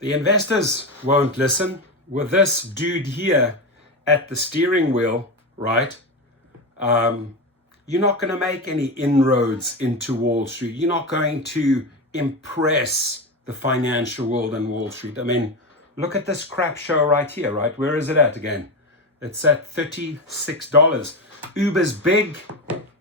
The investors won't listen. With this dude here at the steering wheel, right? You're not going to make any inroads into Wall Street. You're not going to impress the financial world and Wall Street. I mean, look at this crap show right here, right? Where is it at again? It's at $36. Uber's big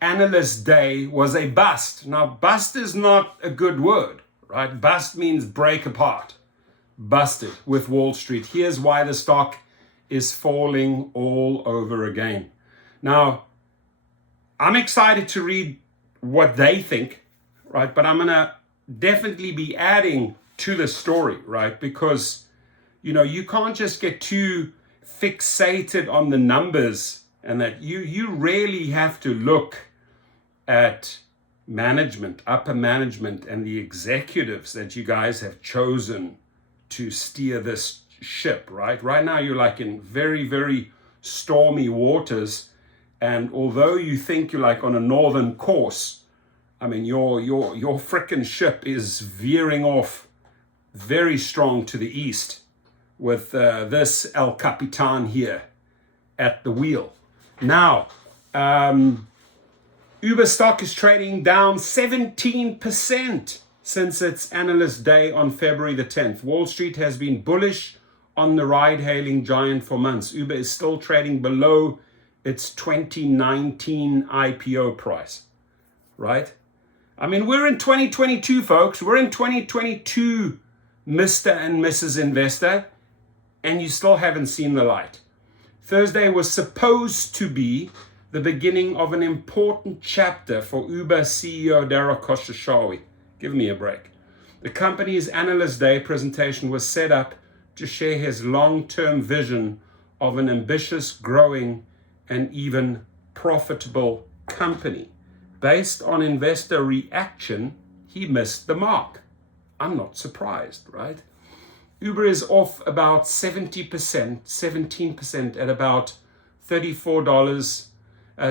Analyst day was a bust. Now, bust is not a good word, right? Bust means break apart. Busted with Wall Street. Here's why the stock is falling all over again. Now, I'm excited to read what they think, right? But I'm going to definitely be adding to the story, right? Because, you know, you can't just get too fixated on the numbers, and that you really have to look at management, upper management, and the executives that you guys have chosen to steer this ship, right? Right now, you're like in very, very stormy waters. And although you think you're like on a northern course, I mean, your frickin' ship is veering off very strong to the east with this El Capitan here at the wheel. Now, Uber stock is trading down 17% since its analyst day on February the 10th. Wall Street has been bullish on the ride-hailing giant for months. Uber is still trading below its 2019 IPO price, right? I mean, we're in 2022, folks. We're in 2022, Mr. and Mrs. Investor, and you still haven't seen the light. Thursday was supposed to be the beginning of an important chapter for Uber CEO Dara Khosrowshahi. Give me a break. The company's Analyst Day presentation was set up to share his long-term vision of an ambitious, growing, and even profitable company. Based on investor reaction, he missed the mark. I'm not surprised, right? Uber is off about 70%, 17% at about $34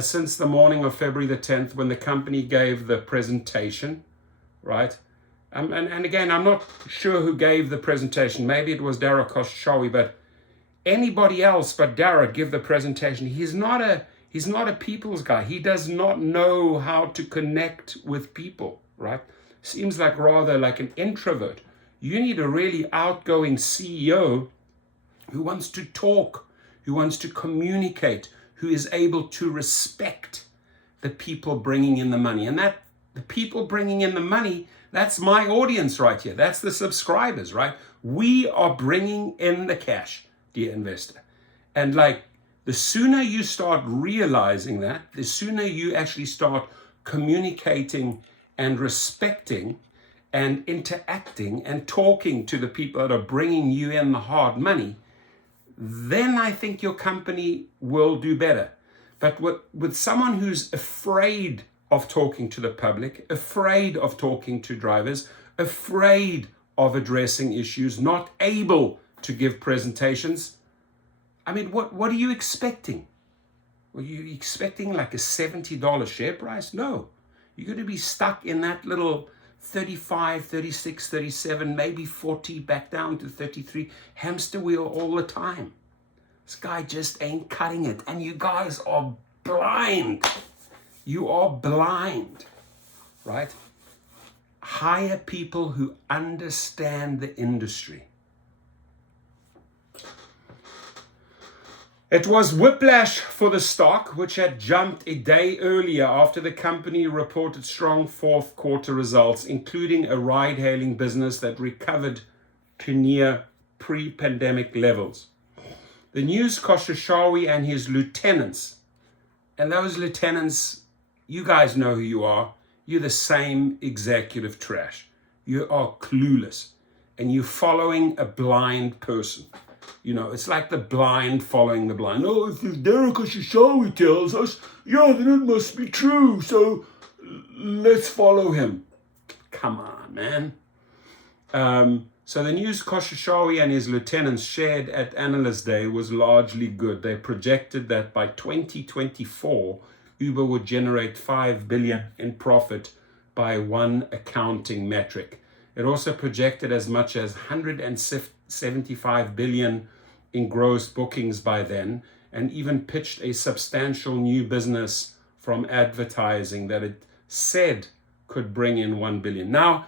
since the morning of February the 10th when the company gave the presentation, right? And again, I'm not sure who gave the presentation. Maybe it was Dara Khosrowshahi, but anybody else but Dara give the presentation. He's not a people's guy. He does not know how to connect with people, right? Seems like rather like an introvert. You need a really outgoing CEO who wants to talk, who wants to communicate, who is able to respect the people bringing in the money. And that the people bringing in the money, that's my audience right here. That's the subscribers, right? We are bringing in the cash, dear investor. And like, the sooner you start realizing that, the sooner you actually start communicating and respecting and interacting and talking to the people that are bringing you in the hard money, then I think your company will do better. But with someone who's afraid of talking to the public, afraid of talking to drivers, afraid of addressing issues, not able to give presentations, I mean, what are you expecting? Were you expecting like a $70 share price? No. You're going to be stuck in that little 35, 36, 37, maybe 40, back down to 33, hamster wheel all the time. This guy just ain't cutting it. And you guys are blind. You are blind, right? Hire people who understand the industry. It was whiplash for the stock, which had jumped a day earlier after the company reported strong fourth quarter results, including a ride-hailing business that recovered to near pre-pandemic levels. The news Khosrowshahi and his lieutenants, and those lieutenants, you guys know who you are. You're the same executive trash. You are clueless, and you're following a blind person. You know, it's like the blind following the blind. Oh, if Dara Khosrowshahi tells us, yeah, then it must be true. So let's follow him. Come on, man. So the news Khosrowshahi and his lieutenants shared at Analyst Day was largely good. They projected that by 2024, Uber would generate $5 billion in profit by one accounting metric. It also projected as much as 175 billion in gross bookings by then, and even pitched a substantial new business from advertising that it said could bring in 1 billion. Now,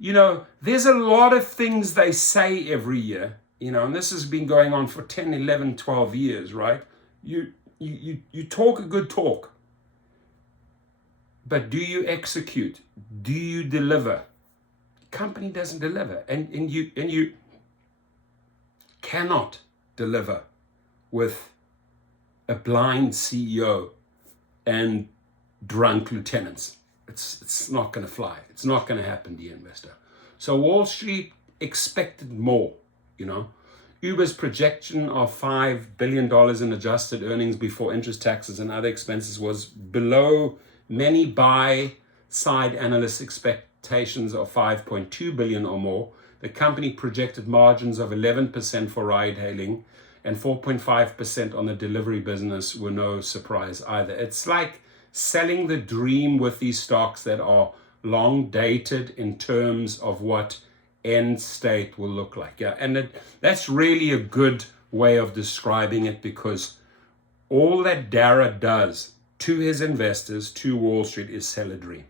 there's a lot of things they say every year, and this has been going on for 10, 11, 12 years, right? You talk a good talk, but do you execute? Do you deliver? Company doesn't deliver, and you cannot deliver with a blind CEO and drunk lieutenants. It's not going to fly. It's not going to happen, dear investor. So Wall Street expected more. Uber's projection of $5 billion in adjusted earnings before interest, taxes, and other expenses was below many buy-side analysts' expectations of 5.2 billion or more. The company projected margins of 11% for ride-hailing and 4.5% on the delivery business were no surprise either. It's like selling the dream with these stocks that are long dated in terms of what end state will look like. Yeah, and that's really a good way of describing it, because all that Dara does to his investors, to Wall Street, is sell a dream,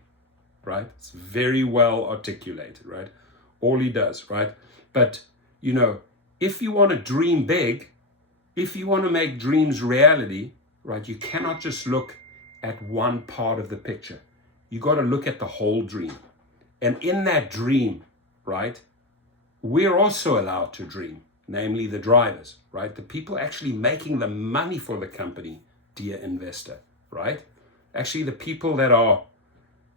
right? It's very well articulated, right? All he does, right? But, if you want to dream big, if you want to make dreams reality, right, you cannot just look at one part of the picture. You got to look at the whole dream. And in that dream, right, we're also allowed to dream, namely the drivers, right? The people actually making the money for the company, dear investor, right? Actually, the people that are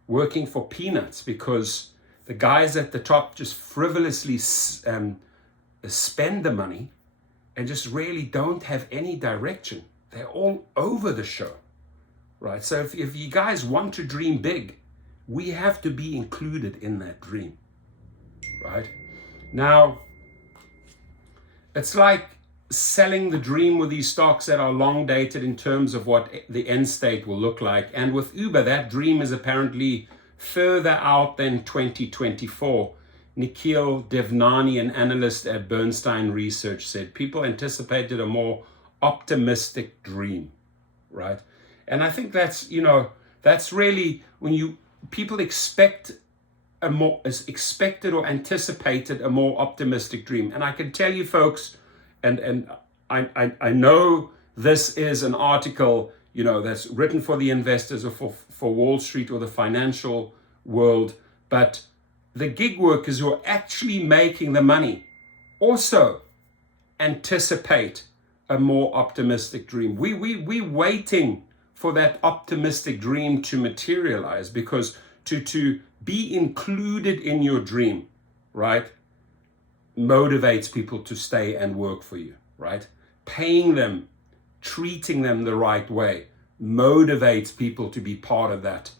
working for peanuts, because the guys at the top just frivolously spend the money and just really don't have any direction. They're all over the show, right? So if you guys want to dream big, we have to be included in that dream, right? Now, it's like selling the dream with these stocks that are long dated in terms of what the end state will look like. And with Uber, that dream is apparently further out than 2024. Nikhil Devnani, an analyst at Bernstein Research, said people anticipated a more optimistic dream, right? And I think that's really when people expect expected or anticipated a more optimistic dream. And I can tell you folks, and I know this is an article, that's written for the investors or for Wall Street or the financial world, but the gig workers who are actually making the money also anticipate a more optimistic dream. We waiting for that optimistic dream to materialize, because to be included in your dream, right, motivates people to stay and work for you, right? Paying them, treating them the right way, motivates people to be part of that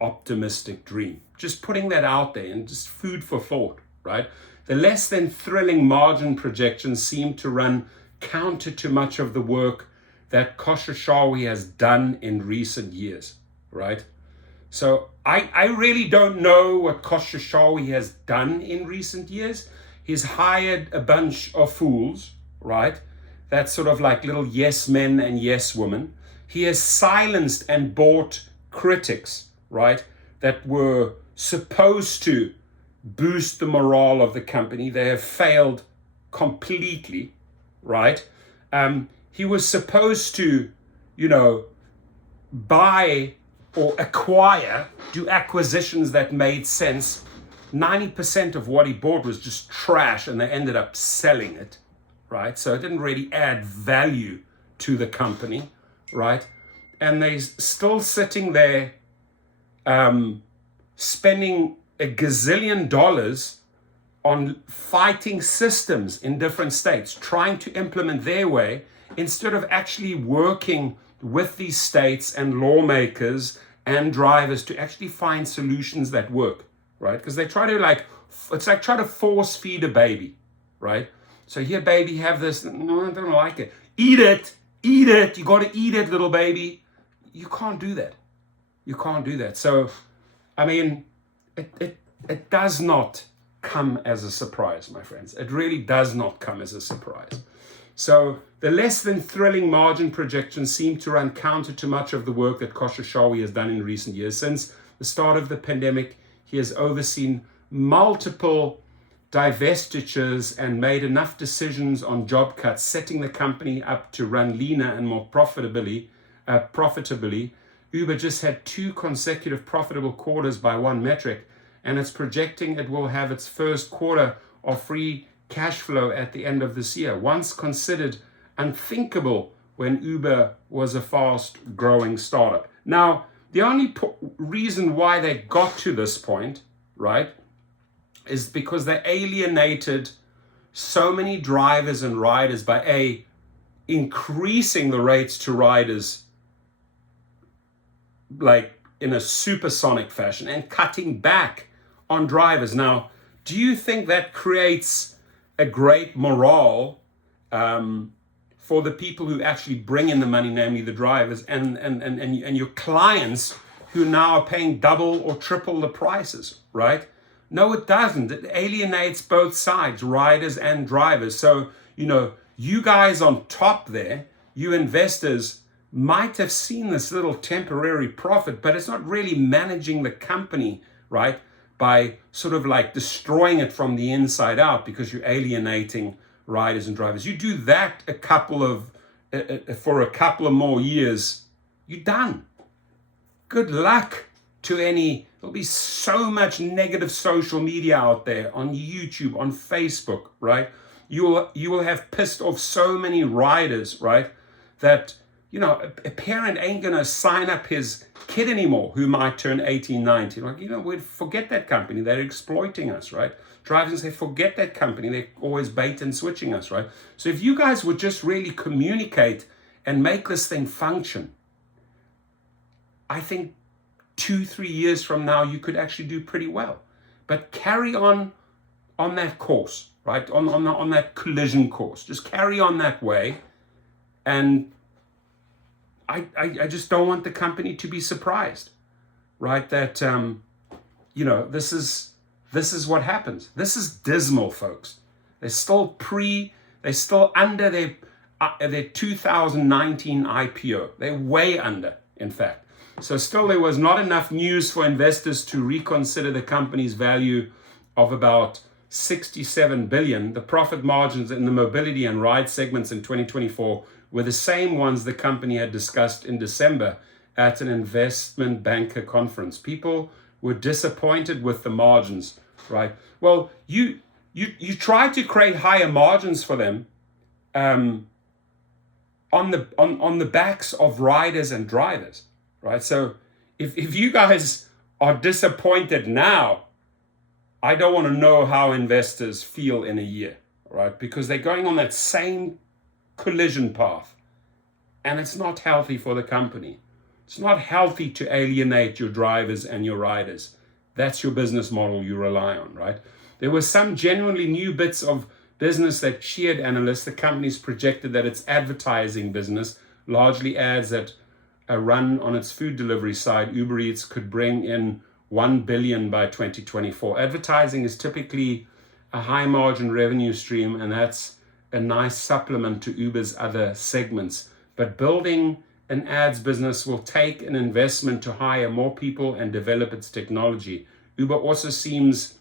optimistic dream. Just putting that out there and just food for thought, right? The less than thrilling margin projections seem to run counter to much of the work that Khosrowshahi has done in recent years, right? So I really don't know what Khosrowshahi has done in recent years. He's hired a bunch of fools, right? That's sort of like little yes men and yes women. He has silenced and bought critics, right, that were supposed to boost the morale of the company. They have failed completely, right? He was supposed to, buy or acquire, do acquisitions that made sense. 90% of what he bought was just trash, and they ended up selling it, right? So it didn't really add value to the company, right? And they're still sitting there spending $1 gazillion on fighting systems in different states, trying to implement their way, instead of actually working with these states and lawmakers and drivers to actually find solutions that work, right? Because they try to it's like try to force feed a baby, right? So here, baby, have this. No, I don't like it. Eat it. You got to eat it, little baby. You can't do that. You can't do that. So, I mean, it does not come as a surprise, my friends. It really does not come as a surprise. So the less than thrilling margin projections seem to run counter to much of the work that Khosrowshahi has done in recent years. Since the start of the pandemic, he has overseen multiple divestitures and made enough decisions on job cuts, setting the company up to run leaner and more profitably. Uber just had 2 consecutive profitable quarters by one metric, and it's projecting it will have its first quarter of free cash flow at the end of this year, once considered unthinkable when Uber was a fast-growing startup. Now, the only reason why they got to this point, right, is because they alienated so many drivers and riders by increasing the rates to riders like in a supersonic fashion and cutting back on drivers. Now, do you think that creates a great morale for the people who actually bring in the money, namely the drivers and your clients who now are paying double or triple the prices, right? No, it doesn't. It alienates both sides, riders and drivers. So, you guys on top there, you investors might have seen this little temporary profit, but it's not really managing the company, right? By sort of like destroying it from the inside out because you're alienating riders and drivers. You do that for a couple of more years, you're done. Good luck to there'll be so much negative social media out there on YouTube, on Facebook, right? You will have pissed off so many riders, right? That, a parent ain't going to sign up his kid anymore who might turn 18, 19. Like, we'd forget that company. They're exploiting us, right? Drivers say, forget that company. They're always bait and switching us, right? So if you guys would just really communicate and make this thing function, I think 2-3 years from now, you could actually do pretty well. But carry on that course, right? On that collision course. Just carry on that way. And I just don't want the company to be surprised, right? That, this is what happens. This is dismal, folks. They're still under their 2019 IPO. They're way under, in fact. So still there was not enough news for investors to reconsider the company's value of about 67 billion. The profit margins in the mobility and ride segments in 2024 were the same ones the company had discussed in December at an investment banker conference. People were disappointed with the margins, right? Well, you try to create higher margins for them on the backs of riders and drivers, right? So if you guys are disappointed now, I don't want to know how investors feel in a year, right? Because they're going on that same collision path, and it's not healthy for the company. It's not healthy to alienate your drivers and your riders. That's your business model you rely on, right? There were some genuinely new bits of business that cheered analysts. The company's projected that its advertising business, largely ads that run on its food delivery side, Uber Eats, could bring in 1 billion by 2024. Advertising is typically a high margin revenue stream, and that's a nice supplement to Uber's other segments. But building an ads business will take an investment to hire more people and develop its technology. Uber also seems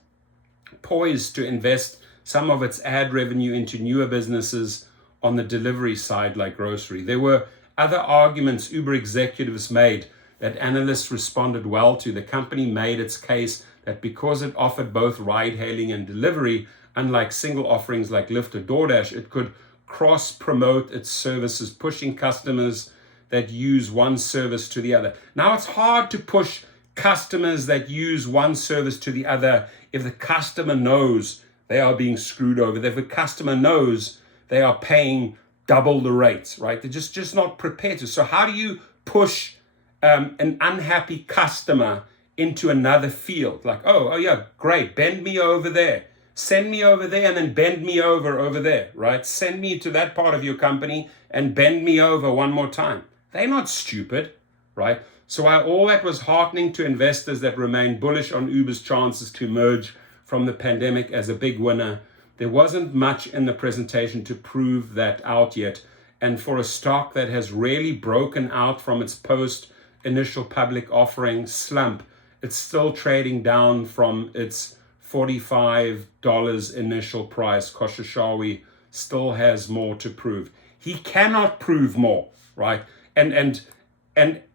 poised to invest some of its ad revenue into newer businesses on the delivery side, like grocery. There were other arguments Uber executives made that analysts responded well to. The company made its case that because it offered both ride-hailing and delivery, unlike single offerings like Lyft or DoorDash, it could cross-promote its services, pushing customers that use one service to the other. Now, it's hard to push customers that use one service to the other if the customer knows they are being screwed over. If the customer knows they are paying double the rates, right? They're just not prepared to. So how do you push an unhappy customer into another field? Like, oh yeah, great, bend me over there. Send me over there and then bend me over there, right? Send me to that part of your company and bend me over one more time. They're not stupid, right? So while all that was heartening to investors that remain bullish on Uber's chances to emerge from the pandemic as a big winner. There wasn't much in the presentation to prove that out yet. And for a stock that has really broken out from its post-initial public offering slump, it's still trading down from its $45 initial price. Koshashawi still has more to prove. He cannot prove more, right? And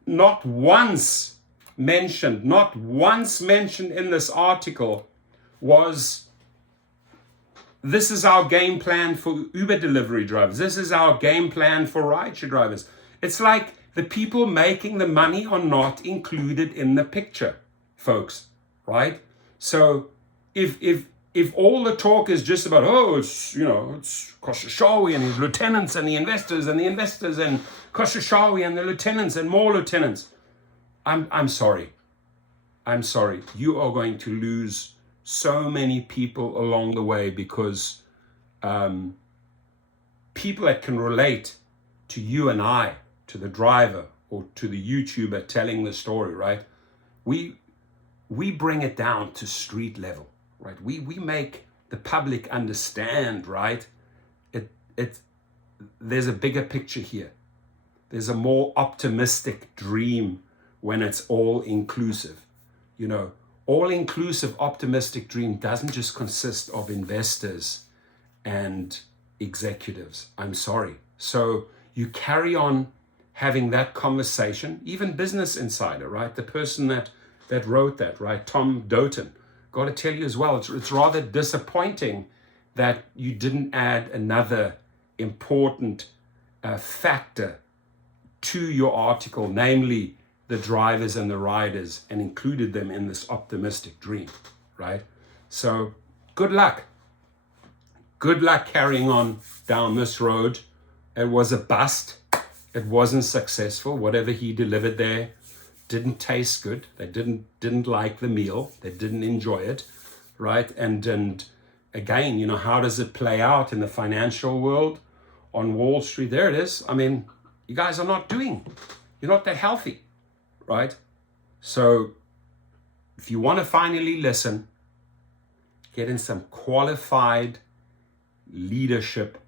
not once mentioned in this article was, this is our game plan for Uber delivery drivers. This is our game plan for rideshare drivers. It's like the people making the money are not included in the picture, folks, right? So if all the talk is just about, it's Koshashawi and his lieutenants and the investors and Koshashawi and the lieutenants and more lieutenants, I'm sorry. You are going to lose so many people along the way because people that can relate to you and I, to the driver or to the YouTuber telling the story, right? We bring it down to street level, right? We make the public understand, right? There's a bigger picture here. There's a more optimistic dream when it's all inclusive. All-inclusive optimistic dream doesn't just consist of investors and executives. I'm sorry. So you carry on having that conversation, even Business Insider, right? The person that wrote that, right? Tom Doughton. Got to tell you as well, it's rather disappointing that you didn't add another important factor to your article, namely the drivers and the riders, and included them in this optimistic dream, right? So good luck. Good luck carrying on down this road. It was a bust. It wasn't successful. Whatever he delivered there didn't taste good. They didn't like the meal. They didn't enjoy it, right? And again, how does it play out in the financial world on Wall Street? There it is. I mean, you guys are you're not that healthy, right? So if you want to finally listen, get in some qualified leadership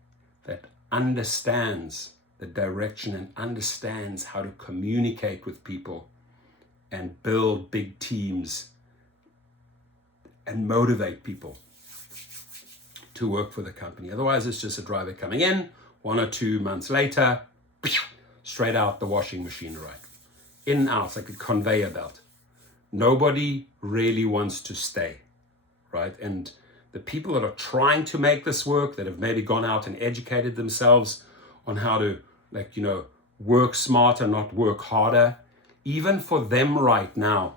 that understands the direction and understands how to communicate with people and build big teams and motivate people to work for the company. Otherwise, it's just a driver coming in 1 or 2 months later, straight out the washing machine, right? In and out, like a conveyor belt. Nobody really wants to stay, right? And the people that are trying to make this work, that have maybe gone out and educated themselves on how to, work smarter, not work harder, even for them right now,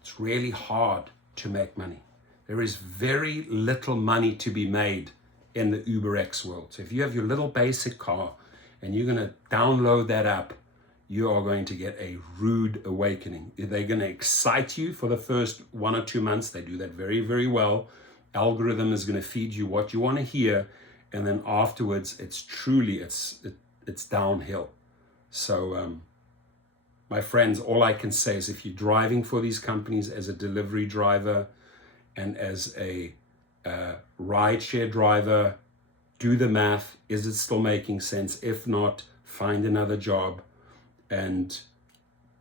it's really hard to make money. There is very little money to be made in the UberX world. So if you have your little basic car and you're going to download that app, you are going to get a rude awakening. They're going to excite you for the first 1 or 2 months. They do that very, very well. Algorithm is going to feed you what you want to hear. And then afterwards, it's downhill. So, my friends, all I can say is if you're driving for these companies as a delivery driver and as a rideshare driver, do the math. Is it still making sense? If not, find another job. And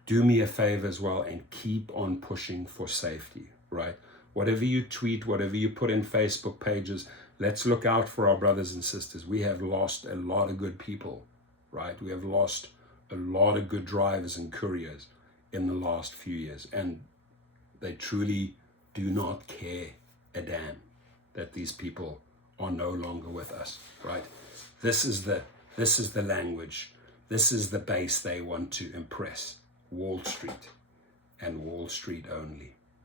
do me a favor as well and keep on pushing for safety, right? Whatever you tweet, whatever you put in Facebook pages, let's look out for our brothers and sisters. We have lost a lot of good people, right? We have lost a lot of good drivers and couriers in the last few years. And they truly do not care a damn that these people are no longer with us, right? This is the language. This is the base they want to impress. Wall Street and Wall Street only.